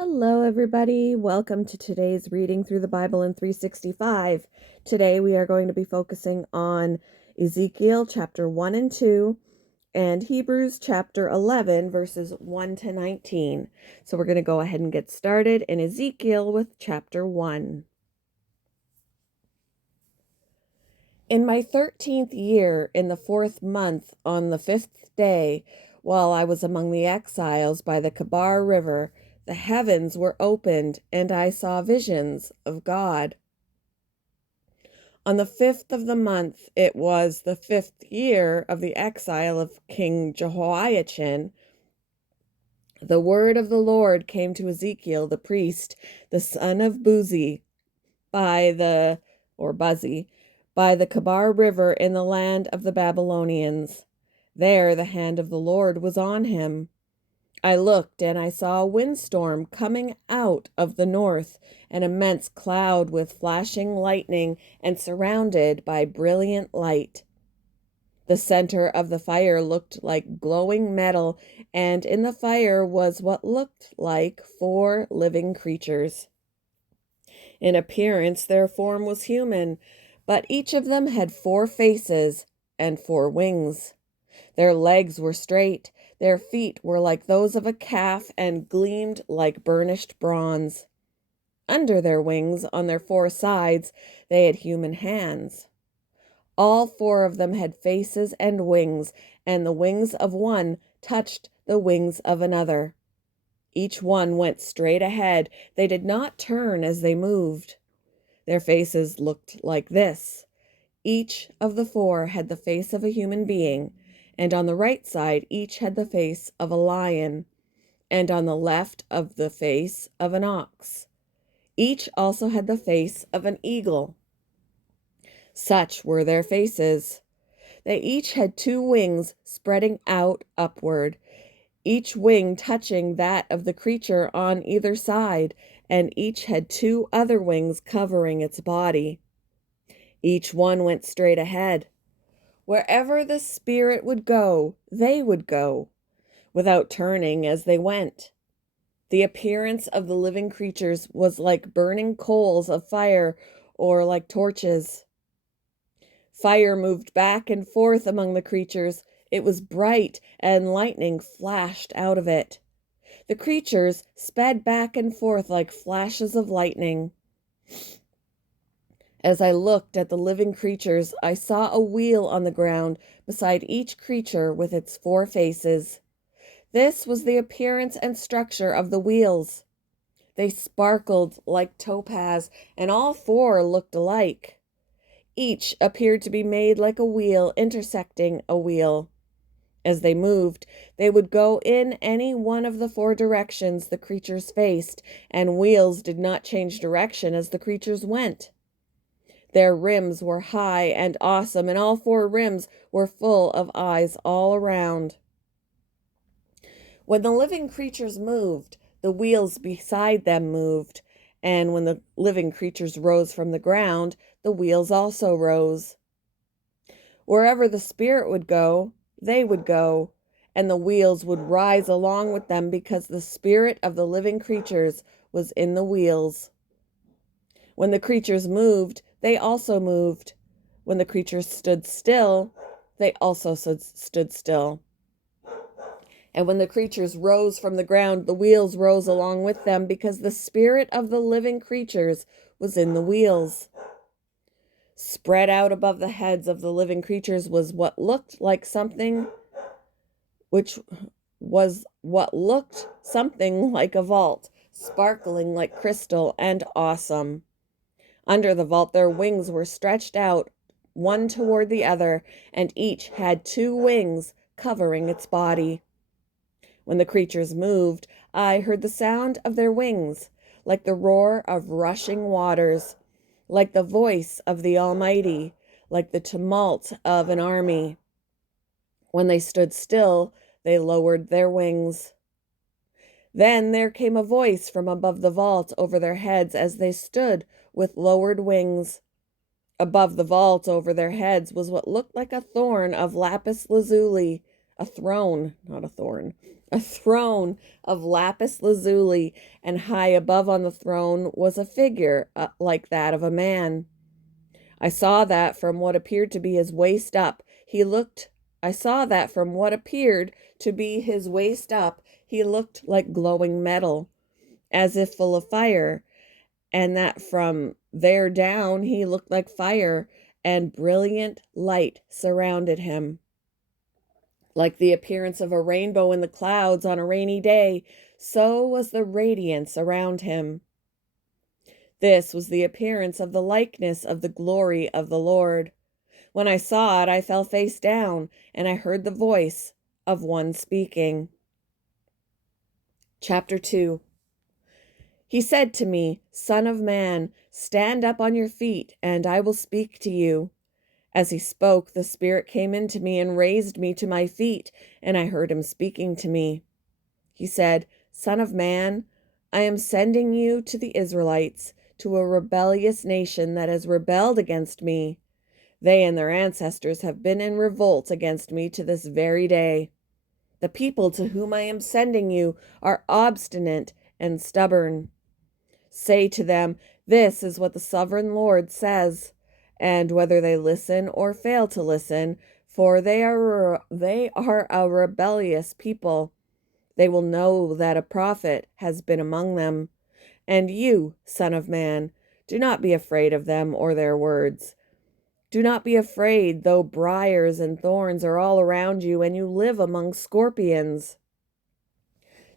Hello, everybody. Welcome to today's reading through the Bible in 365. Today we are going to be focusing on Ezekiel chapter 1 and 2 and Hebrews chapter 11 verses 1 to 19. So we're going to go ahead and get started in Ezekiel with chapter 1. In my 13th year, in the 4th month, on the 5th day, while I was among the exiles by the Kebar River, the heavens were opened, and I saw visions of God. On the 5th of the month, it was the 5th year of the exile of King Jehoiachin, the word of the Lord came to Ezekiel the priest, the son of Buzzi, Buzzi, by the Kebar River in the land of the Babylonians. There the hand of the Lord was on him. I looked, and I saw a windstorm coming out of the north, an immense cloud with flashing lightning and surrounded by brilliant light. The center of the fire looked like glowing metal, and in the fire was what looked like 4 living creatures. In appearance, their form was human, but each of them had 4 faces and 4 wings. Their legs were straight, their feet were like those of a calf and gleamed like burnished bronze. Under their wings, on their 4 sides, they had human hands. All 4 of them had faces and wings, and the wings of one touched the wings of another. Each one went straight ahead. They did not turn as they moved. Their faces looked like this. Each of the 4 had the face of a human being, and on the right side each had the face of a lion, and on the left of the face of an ox. Each also had the face of an eagle. Such were their faces. They each had 2 wings spreading out upward, each wing touching that of the creature on either side, and each had 2 other wings covering its body. Each one went straight ahead. Wherever the Spirit would go, they would go, without turning as they went. The appearance of the living creatures was like burning coals of fire or like torches. Fire moved back and forth among the creatures. It was bright, and lightning flashed out of it. The creatures sped back and forth like flashes of lightning. As I looked at the living creatures, I saw a wheel on the ground beside each creature with its 4 faces. This was the appearance and structure of the wheels. They sparkled like topaz, and all 4 looked alike. Each appeared to be made like a wheel intersecting a wheel. As they moved, they would go in any one of the 4 directions the creatures faced, and wheels did not change direction as the creatures went. Their rims were high and awesome, and all 4 rims were full of eyes all around. When the living creatures moved, the wheels beside them moved, and when the living creatures rose from the ground, the wheels also rose. Wherever the Spirit would go, they would go, and the wheels would rise along with them because the spirit of the living creatures was in the wheels. When the creatures moved, they also moved. When the creatures stood still, they also stood still. And when the creatures rose from the ground, the wheels rose along with them because the spirit of the living creatures was in the wheels. Spread out above the heads of the living creatures was what looked something like a vault, sparkling like crystal and awesome. Under the vault, their wings were stretched out, one toward the other, and each had 2 wings covering its body. When the creatures moved, I heard the sound of their wings, like the roar of rushing waters, like the voice of the Almighty, like the tumult of an army. When they stood still, they lowered their wings. Then there came a voice from above the vault over their heads as they stood with lowered wings. Above the vault over their heads was what looked like a thorn of lapis lazuli, a throne, not a thorn, a throne of lapis lazuli, and high above on the throne was a figure like that of a man. I saw that from what appeared to be his waist up, I saw that from what appeared to be his waist up, he looked like glowing metal, as if full of fire, and that from there down he looked like fire, and brilliant light surrounded him. Like the appearance of a rainbow in the clouds on a rainy day, so was the radiance around him. This was the appearance of the likeness of the glory of the Lord. When I saw it, I fell face down, and I heard the voice of one speaking. Chapter 2. He said to me, Son of man, stand up on your feet, and I will speak to you. As he spoke, the Spirit came into me and raised me to my feet, and I heard him speaking to me. He said, Son of man, I am sending you to the Israelites, to a rebellious nation that has rebelled against me. They and their ancestors have been in revolt against me to this very day. The people to whom I am sending you are obstinate and stubborn. Say to them, This is what the sovereign Lord says, and whether they listen or fail to listen, for they are a rebellious people, they will know that a prophet has been among them. And you, Son of man, do not be afraid of them or their words. Do not be afraid, though briars and thorns are all around you, and you live among scorpions.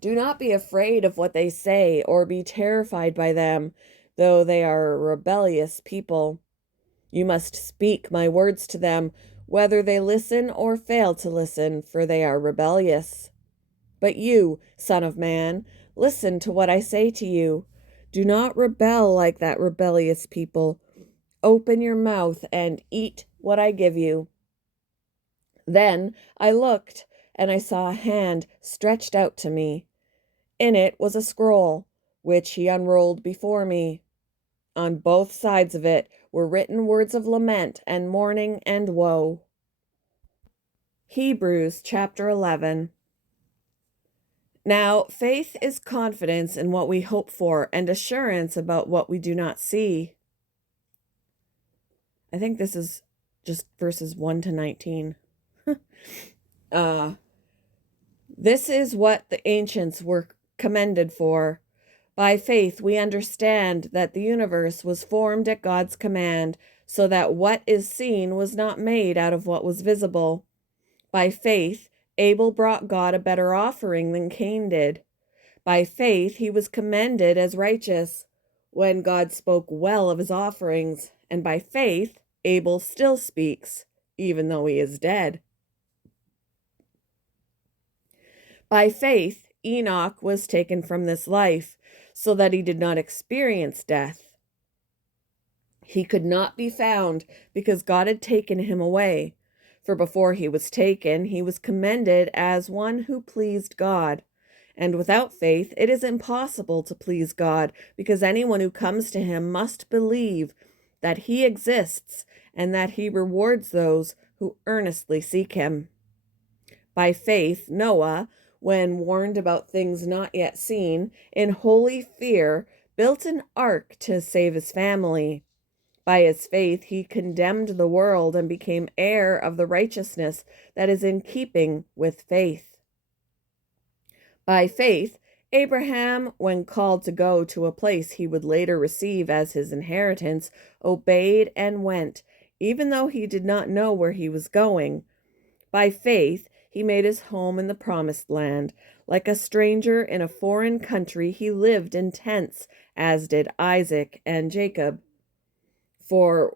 Do not be afraid of what they say, or be terrified by them, though they are a rebellious people. You must speak my words to them, whether they listen or fail to listen, for they are rebellious. But you, Son of man, listen to what I say to you. Do not rebel like that rebellious people. Open your mouth and eat what I give you. Then I looked, and I saw a hand stretched out to me. In it was a scroll, which he unrolled before me. On both sides of it were written words of lament and mourning and woe. Hebrews chapter 11. Now, faith is confidence in what we hope for and assurance about what we do not see. I think this is just verses 1 to 19. This is what the ancients were commended for. By faith, we understand that the universe was formed at God's command, so that what is seen was not made out of what was visible. By faith, Abel brought God a better offering than Cain did. By faith, he was commended as righteous when God spoke well of his offerings, and by faith, Abel still speaks, even though he is dead. By faith, Enoch was taken from this life, so that he did not experience death. He could not be found because God had taken him away. For before he was taken, he was commended as one who pleased God. And without faith, it is impossible to please God, because anyone who comes to him must believe that he exists and that he rewards those who earnestly seek him. By faith, Noah, when warned about things not yet seen, in holy fear, built an ark to save his family. By his faith, he condemned the world and became heir of the righteousness that is in keeping with faith. By faith, Abraham, when called to go to a place he would later receive as his inheritance, obeyed and went, even though he did not know where he was going. By faith, he made his home in the promised land. Like a stranger in a foreign country, he lived in tents, as did Isaac and Jacob, who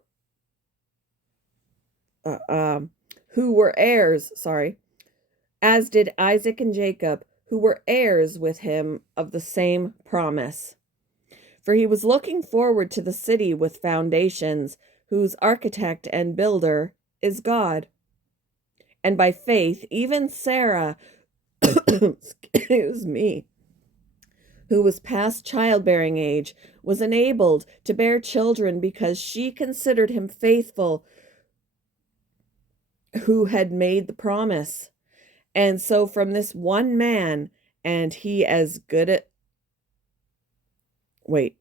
were heirs, as did Isaac and Jacob, who were heirs with him of the same promise. For he was looking forward to the city with foundations, whose architect and builder is God. And by faith, even Sarah, excuse me, who was past childbearing age, was enabled to bear children because she considered him faithful who had made the promise. And so from this one man, and he as good at, wait,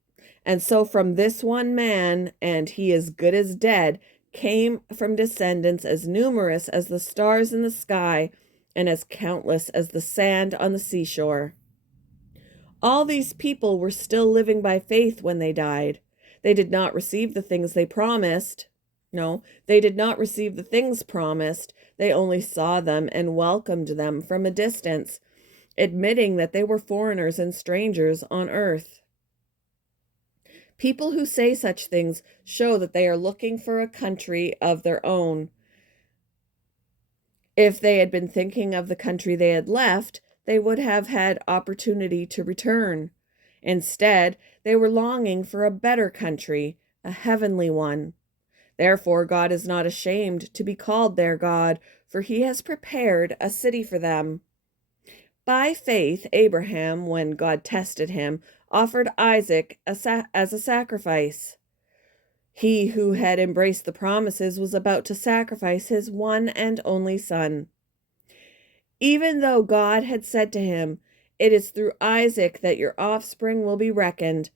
and so from this one man, and he as good as dead, came from descendants as numerous as the stars in the sky and as countless as the sand on the seashore. All these people were still living by faith when they died. They did not receive the things they promised. No, they did not receive the things promised. They only saw them and welcomed them from a distance, admitting that they were foreigners and strangers on earth. People who say such things show that they are looking for a country of their own. If they had been thinking of the country they had left, they would have had opportunity to return. Instead, they were longing for a better country, a heavenly one. Therefore, God is not ashamed to be called their God, for he has prepared a city for them. By faith, Abraham, when God tested him, offered Isaac as a sacrifice. He who had embraced the promises was about to sacrifice his one and only son. Even though God had said to him, "It is through Isaac that your offspring will be reckoned,"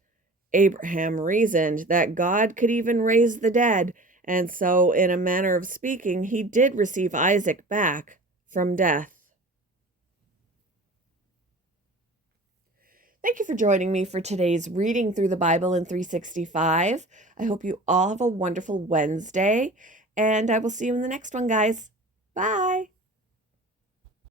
Abraham reasoned that God could even raise the dead, and so, in a manner of speaking, he did receive Isaac back from death. Thank you for joining me for today's reading through the Bible in 365. I hope you all have a wonderful Wednesday, and I will see you in the next one, guys. Bye.